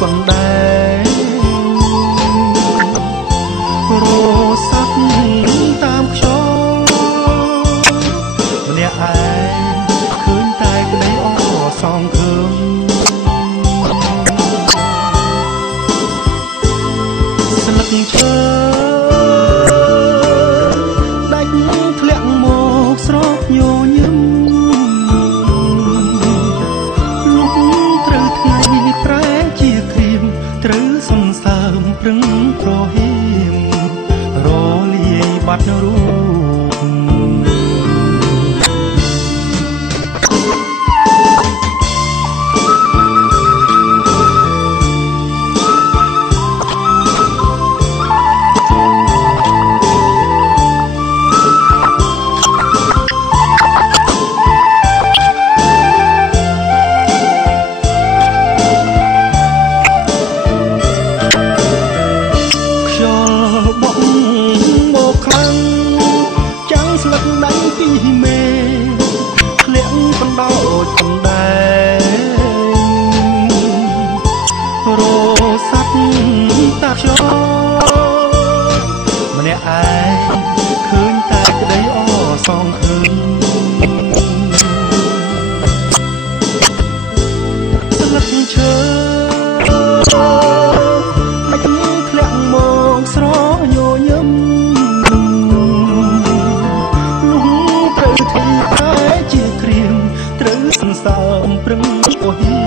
កណ្ដែងរស័ព្ទតាមខ្យល់ម្នាក់ឯងឃើញតែក្ដីអសងឃើញស្លឹកឈើដាច់ធ្លាក់មកស្រោបញញឹមលុះត្រូវថ្ងៃប្រែជាក្រៀមត្រូវសន្សើមប្រឹងប្រហៀមរលាយបាត់រូបស្លឹកដៃពីមេធ្លាក់កណ្ដោចកណ្ដែងរស័ព្ទតាខ្យល់ម្នាក់ឯងឃើញតែក្ដីអសងឃើញស្លឹកឈើដាច់ធ្លាក់មកស្រញញឹមជាក្រៀមត្រូវសន្សើមប្រឹងពោះ